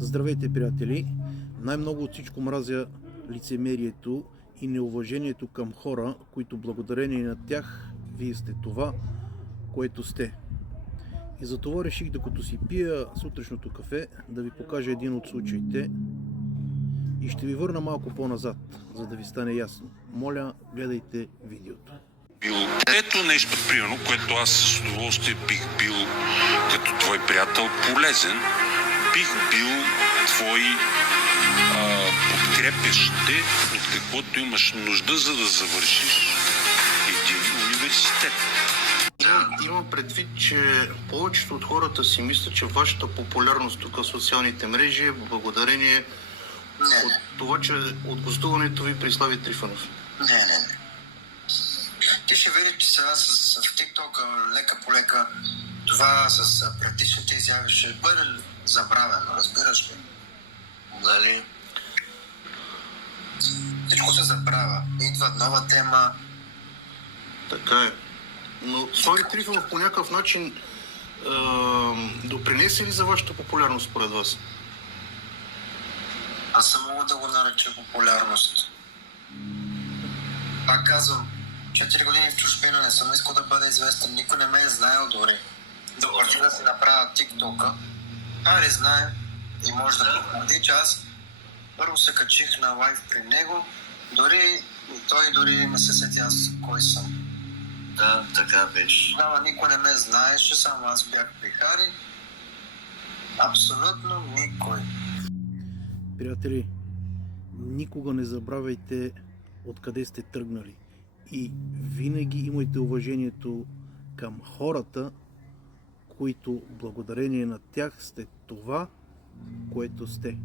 Здравейте, приятели! Най-много от всичко мразя лицемерието и неуважението към хора, които благодарение на тях вие сте това, което сте. И затова реших, докато си пия сутрешното кафе, да ви покажа един от случаите и ще ви върна малко по-назад, за да ви стане ясно. Моля, гледайте видеото. Ето нещо, примерно, което аз с удоволствие бих бил като твой приятел полезен. Бих бил твой подкрепящ те от каквото имаш нужда, за да завършиш един университет. Имам предвид, че повечето от хората си мислят, че вашата популярност тук в социалните мрежи е благодарение от това, че от гостуването ви при Слави Трифонов. Не. Ти ще видиш, че сега в TikTok лека по лека това с предишните изяви ще бъде забравено, разбираш ли? Дали? Всичко се забравя. Идва нова тема. Така е. Но Слави Трифонов по някакъв начин допринесе ли за вашата популярност според вас? Аз съм мога да го нареча популярност. Пак казвам, 4 години в чужбина не съм искал да бъда известен, никой не ме е знаел дори. Допреди да си направя TikTok-а, Ари знае и може да потвърди, че аз първо се качих на лайв при него, той дори не се сети аз кой съм. Да, така беше. Тогава никой не ме знаеше, само аз бях при Хари. Абсолютно никой. Приятели, никога не забравяйте откъде сте тръгнали и винаги имайте уважението към хората, които благодарение на тях сте това, което сте.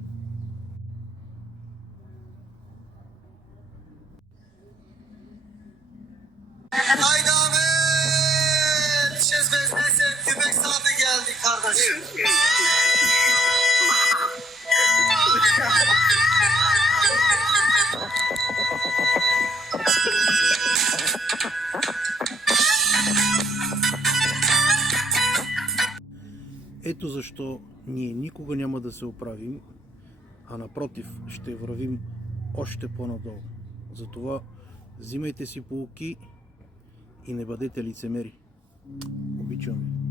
Haydi Ahmet! Şezbez'de Tübek saati geldi kardeşim. Ето защо ние никога няма да се оправим, а напротив, ще вървим още по-надолу. Затова взимайте си поуки и не бъдете лицемери. Обичам ви.